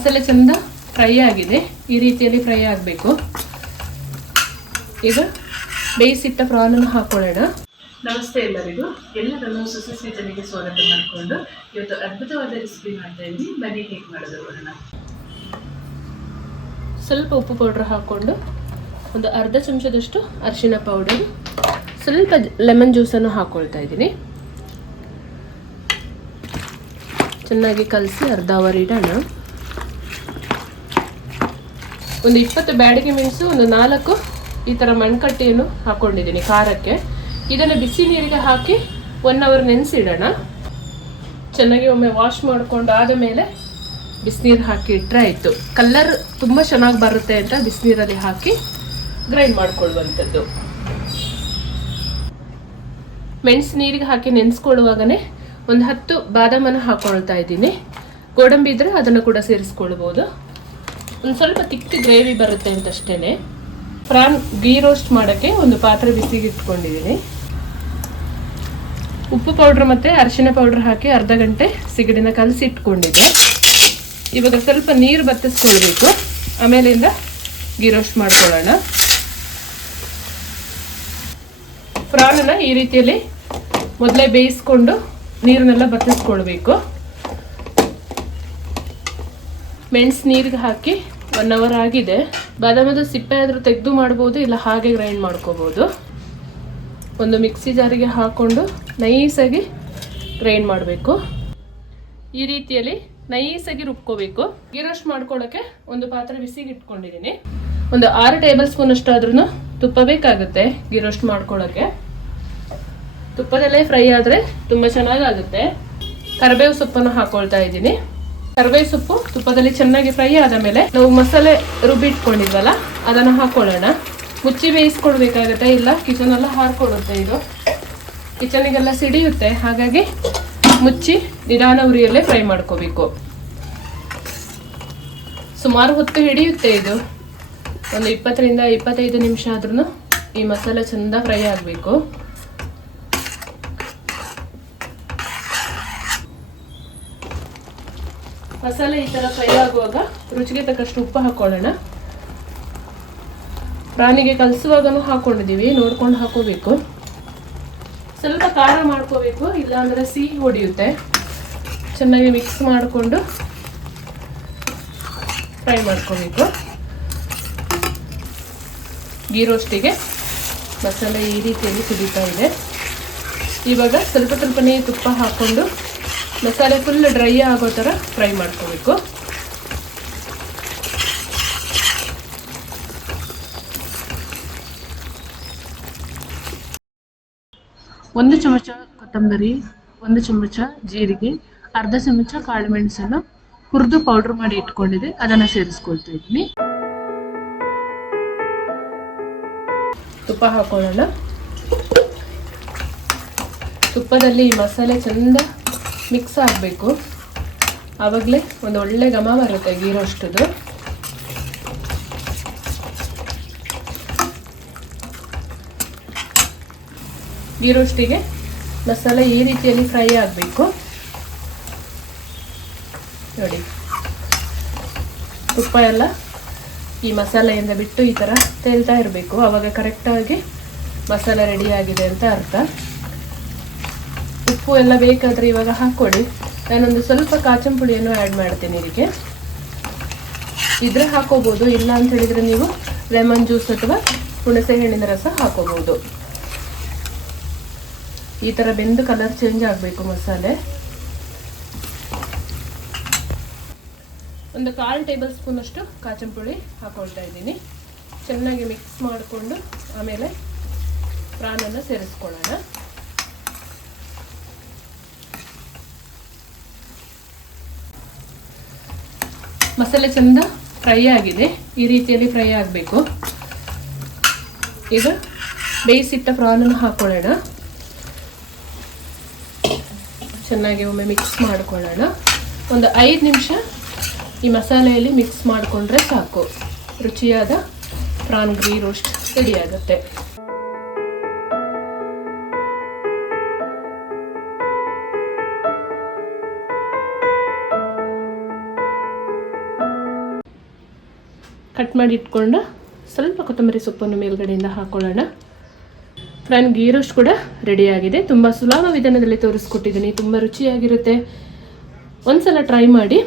ಮಸಾಲೆ ಚಂದ ಫ್ರೈ ಆಗಿದೆ. ಈ ರೀತಿಯಲ್ಲಿ ಫ್ರೈ ಆಗಬೇಕು. ಈಗ ಬೇಯಿಸಿಟ್ಟ ಪ್ರಾನನ್ನು ಹಾಕೊಳ್ಳೋಣ. ನಮಸ್ತೆ ಎಲ್ಲರಿಗೂ. ಎಲ್ಲರನ್ನು ಸುಸಿ ಸ್ವೀಟನಿಗೆ ಸ್ವಾಗತ ಮಾಡಿಕೊಂಡು ಇವತ್ತು ಅದ್ಭುತವಾದ ರೆಸಿಪಿ ಮಾಡ್ತಾ ಇದ್ದೀನಿ. ಬನ್ನಿ ಹೇಗೆ ಮಾಡೋದು ನೋಡೋಣ. ಸ್ವಲ್ಪ ಉಪ್ಪು ಪೌಡರ್ ಹಾಕ್ಕೊಂಡು ಒಂದು ಅರ್ಧ ಚಮಚದಷ್ಟು ಅರಿಶಿನ ಪೌಡರ್, ಸ್ವಲ್ಪ ಲೆಮನ್ ಜ್ಯೂಸನ್ನು ಹಾಕ್ಕೊಳ್ತಾ ಇದ್ದೀನಿ. ಚೆನ್ನಾಗಿ ಕಲಸಿ ಅರ್ಧ ಅವರ್ ಇಡೋಣ. ಒಂದು 20 ಬ್ಯಾಡಗಿ ಮೆಣಸು, ಒಂದು 4 ಈ ಥರ ಮಣ್ಕಟ್ಟಿಯನ್ನು ಹಾಕ್ಕೊಂಡಿದ್ದೀನಿ ಖಾರಕ್ಕೆ. ಇದನ್ನು ಬಿಸಿ ನೀರಿಗೆ ಹಾಕಿ 1 ಅವರ್ ನೆನೆಸಿಡೋಣ. ಚೆನ್ನಾಗಿ ಒಮ್ಮೆ ವಾಶ್ ಮಾಡಿಕೊಂಡು ಆದ ಮೇಲೆ ಬಿಸಿನೀರು ಹಾಕಿ ಇಟ್ಟರೆ ಆಯಿತು. ಕಲರ್ ತುಂಬ ಚೆನ್ನಾಗಿ ಬರುತ್ತೆ ಅಂತ ಬಿಸಿನೀರಲ್ಲಿ ಹಾಕಿ ಗ್ರೈಂಡ್ ಮಾಡ್ಕೊಳ್ಳುವಂಥದ್ದು. ಮೆಣಸು ನೀರಿಗೆ ಹಾಕಿ ನೆನೆಸ್ಕೊಳ್ಳುವಾಗನೇ ಒಂದು 10 ಬಾದಾಮನ್ನು ಹಾಕ್ಕೊಳ್ತಾ ಇದ್ದೀನಿ. ಗೋಡಂಬಿ ಇದ್ದರೆ ಅದನ್ನು ಕೂಡ ಸೇರಿಸ್ಕೊಳ್ಬೋದು. ಒಂದು ಸ್ವಲ್ಪ ತಿಕ್ಕ ಗ್ರೇವಿ ಬರುತ್ತೆ ಅಂತಷ್ಟೇ. ಪ್ರಾನ್ ಗೀ ರೋಸ್ಟ್ ಮಾಡೋಕ್ಕೆ ಒಂದು ಪಾತ್ರೆ ಬಿಸಿಗೆ ಇಟ್ಕೊಂಡಿದ್ದೀನಿ. ಉಪ್ಪು ಪೌಡ್ರ್ ಮತ್ತು ಅರಿಶಿನ ಪೌಡ್ರ್ ಹಾಕಿ ಅರ್ಧ ಗಂಟೆ ಸಿಗಡಿನ ಕಲಸಿ ಇಟ್ಕೊಂಡಿದ್ದೆ. ಇವಾಗ ಸ್ವಲ್ಪ ನೀರು ಬತ್ತಿಸ್ಕೊಳ್ಬೇಕು. ಆಮೇಲಿಂದ ಗೀ ರೋಸ್ಟ್ ಮಾಡ್ಕೊಳ್ಳೋಣ. ಪ್ರಾನನ್ನು ಈ ರೀತಿಯಲ್ಲಿ ಮೊದಲೇ ಬೇಯಿಸ್ಕೊಂಡು ನೀರನ್ನೆಲ್ಲ ಬತ್ತಿಸ್ಕೊಳ್ಬೇಕು. ಮೆಣಸು ನೀರಿಗೆ ಹಾಕಿ 1 ಅವರ್ ಆಗಿದೆ. ಬಾದಾಮದ ಸಿಪ್ಪೆ ಆದರೂ ತೆಗೆದು ಮಾಡ್ಬೋದು, ಇಲ್ಲ ಹಾಗೆ ಗ್ರೈಂಡ್ ಮಾಡ್ಕೋಬೋದು. ಒಂದು ಮಿಕ್ಸಿ ಜಾರಿಗೆ ಹಾಕ್ಕೊಂಡು ನೈಸಾಗಿ ಗ್ರೈಂಡ್ ಮಾಡಬೇಕು. ಈ ರೀತಿಯಲ್ಲಿ ನೈಸಾಗಿ ರುಬ್ಕೋಬೇಕು. ಗೀ ರೋಸ್ಟ್ ಮಾಡ್ಕೊಳ್ಳೋಕ್ಕೆ ಒಂದು ಪಾತ್ರೆ ಬಿಸಿಗೆ ಇಟ್ಕೊಂಡಿದ್ದೀನಿ. ಒಂದು 6 ಟೇಬಲ್ ಸ್ಪೂನ್ ಅಷ್ಟಾದ್ರೂ ತುಪ್ಪ ಬೇಕಾಗುತ್ತೆ ಗೀ ರೋಸ್ಟ್ ಮಾಡ್ಕೊಳ್ಳೋಕ್ಕೆ. ತುಪ್ಪದಲ್ಲೇ ಫ್ರೈ ಆದರೆ ತುಂಬ ಚೆನ್ನಾಗಾಗುತ್ತೆ. ಕರಿಬೇವು ಸೊಪ್ಪನ್ನು ಹಾಕೊಳ್ತಾ ಇದ್ದೀನಿ. ಕರಿಬೇವು ಸೊಪ್ಪು ತುಪ್ಪದಲ್ಲಿ ಚೆನ್ನಾಗಿ ಫ್ರೈ ಆದ ಮೇಲೆ ನಾವು ಮಸಾಲೆ ರುಬ್ಬಿ ಇಟ್ಕೊಂಡಿದ್ವಲ್ಲ ಅದನ್ನು ಹಾಕೊಳ್ಳೋಣ. ಮುಚ್ಚಿ ಬೇಯಿಸ್ಕೊಡ್ಬೇಕಾಗುತ್ತೆ, ಇಲ್ಲ ಕಿಚನ್ ಎಲ್ಲ ಹಾರ್ಕೊಳ್ಳುತ್ತೆ. ಇದು ಕಿಚನಿಗೆಲ್ಲ ಸಿಡಿಯುತ್ತೆ, ಹಾಗಾಗಿ ಮುಚ್ಚಿ ನಿಧಾನ ಉರಿಯಲ್ಲೇ ಫ್ರೈ ಮಾಡ್ಕೋಬೇಕು. ಸುಮಾರು ಹೊತ್ತು ಹಿಡಿಯುತ್ತೆ ಇದು. ಒಂದು 20 ರಿಂದ 25 ನಿಮಿಷ ಆದ್ರೂ ಈ ಮಸಾಲೆ ಚೆಂದ ಫ್ರೈ ಆಗಬೇಕು. ಮಸಾಲೆ ಈ ಥರ ಫ್ರೈ ಆಗುವಾಗ ರುಚಿಗೆ ತಕ್ಕಷ್ಟು ಉಪ್ಪು ಹಾಕೊಳ್ಳೋಣ. ಪ್ರಾಣಿಗೆ ಕಲಸುವಾಗನೂ ಹಾಕೊಂಡಿದ್ದೀವಿ, ನೋಡ್ಕೊಂಡು ಹಾಕೋಬೇಕು. ಸ್ವಲ್ಪ ಖಾರ ಮಾಡ್ಕೋಬೇಕು, ಇಲ್ಲಾಂದರೆ ಸಿಹಿ ಹೊಡೆಯುತ್ತೆ. ಚೆನ್ನಾಗಿ ಮಿಕ್ಸ್ ಮಾಡಿಕೊಂಡು ಫ್ರೈ ಮಾಡ್ಕೋಬೇಕು. ಗೀ ರೋಸ್ಟಿಗೆ ಮಸಾಲೆ ಈ ರೀತಿಯಲ್ಲಿ ಕುದೀತಾ ಇದೆ. ಇವಾಗ ಸ್ವಲ್ಪ ಸ್ವಲ್ಪನೇ ತುಪ್ಪ ಹಾಕ್ಕೊಂಡು ಮಸಾಲೆ ಫುಲ್ ಡ್ರೈ ಆಗೋ ಥರ ಫ್ರೈ ಮಾಡ್ಕೋಬೇಕು. ಒಂದು ಚಮಚ ಕೊತ್ತಂಬರಿ, 1 ಚಮಚ ಜೀರಿಗೆ, ಅರ್ಧ ಚಮಚ ಕಾಳು ಮೆಣಸನ್ನು ಹುರಿದು ಪೌಡರ್ ಮಾಡಿ ಇಟ್ಕೊಂಡಿದೆ, ಅದನ್ನು ಸೇರಿಸ್ಕೊಳ್ತಾ ಇದ್ದೀನಿ. ತುಪ್ಪ ಹಾಕೊಳ್ಳೋಣ. ತುಪ್ಪದಲ್ಲಿ ಈ ಮಸಾಲೆ ಚೆಂದ ಮಿಕ್ಸ್ ಆಗಬೇಕು. ಆವಾಗಲೇ ಒಂದು ಒಳ್ಳೆ ಘಮ ಬರುತ್ತೆ ಗೀ ರೋಸ್ಟದು. ಗೀ ರೋಸ್ಟಿಗೆ ಮಸಾಲೆ ಈ ರೀತಿಯಲ್ಲಿ ಫ್ರೈ ಆಗಬೇಕು. ನೋಡಿ, ತುಪ್ಪ ಎಲ್ಲ ಈ ಮಸಾಲೆಯಿಂದ ಬಿಟ್ಟು ಈ ಥರ ತೇಲ್ತಾ ಇರಬೇಕು. ಆವಾಗ ಕರೆಕ್ಟಾಗಿ ಮಸಾಲೆ ರೆಡಿ ಆಗಿದೆ ಅಂತ ಅರ್ಥ. ಉಪ್ಪು ಎಲ್ಲ ಬೇಕಾದರೆ ಇವಾಗ ಹಾಕ್ಕೊಳ್ಳಿ. ನಾನೊಂದು ಸ್ವಲ್ಪ ಕಾಚಂ ಪುಡಿಯನ್ನು ಆ್ಯಡ್ ಮಾಡ್ತೀನಿ ಇದಕ್ಕೆ. ಇದ್ರೆ ಹಾಕೋಬೋದು, ಇಲ್ಲ ಅಂತ ಹೇಳಿದರೆ ನೀವು ಲೆಮನ್ ಜ್ಯೂಸ್ ಅಥವಾ ಹುಣಸೆ ಹಣ್ಣಿನ ರಸ ಹಾಕೋಬೋದು. ಈ ಥರ ಬೆಂದು ಕಲರ್ ಚೇಂಜ್ ಆಗಬೇಕು ಮಸಾಲೆ. ಒಂದು 1/4 ಟೇಬಲ್ ಸ್ಪೂನ್ ಅಷ್ಟು ಕಾಚಂ ಪುಡಿ ಹಾಕೊಳ್ತಾ ಇದ್ದೀನಿ. ಚೆನ್ನಾಗಿ ಮಿಕ್ಸ್ ಮಾಡಿಕೊಂಡು ಆಮೇಲೆ ಪ್ರಾನನ್ನು ಸೇರಿಸ್ಕೊಳ್ಳೋಣ. ಮಸಾಲೆ ಚೆಂದ ಫ್ರೈ ಆಗಿದೆ. ಈ ರೀತಿಯಲ್ಲಿ ಫ್ರೈ ಆಗಬೇಕು. ಈಗ ಬೇಯಿಸಿಟ್ಟ ಪ್ರಾನನ್ನು ಹಾಕೊಳ್ಳೋಣ. ಚೆನ್ನಾಗಿ ಒಮ್ಮೆ ಮಿಕ್ಸ್ ಮಾಡ್ಕೊಳ್ಳೋಣ. ಒಂದು 5 ನಿಮಿಷ ಈ ಮಸಾಲೆಯಲ್ಲಿ ಮಿಕ್ಸ್ ಮಾಡಿಕೊಂಡ್ರೆ ಸಾಕು. ರುಚಿಯಾದ ಪ್ರಾನ್ ಗೀ ರೋಸ್ಟ್ ರೆಡಿ ಆಗುತ್ತೆ. ಕಟ್ ಮಾಡಿ ಇಟ್ಕೊಂಡು ಸ್ವಲ್ಪ ಕೊತ್ತಂಬರಿ ಸೊಪ್ಪನ್ನು ಮೇಲ್ಗಡೆಯಿಂದ ಹಾಕೊಳ್ಳೋಣ. ಫ್ರೆಂಡ್, ಗೀ ರೋಸ್ಟ್ ಕೂಡ ರೆಡಿಯಾಗಿದೆ. ತುಂಬ ಸುಲಭ ವಿಧಾನದಲ್ಲಿ ತೋರಿಸ್ಕೊಟ್ಟಿದ್ದೀನಿ. ತುಂಬ ರುಚಿಯಾಗಿರುತ್ತೆ. ಒಂದ್ಸಲ ಟ್ರೈ ಮಾಡಿ.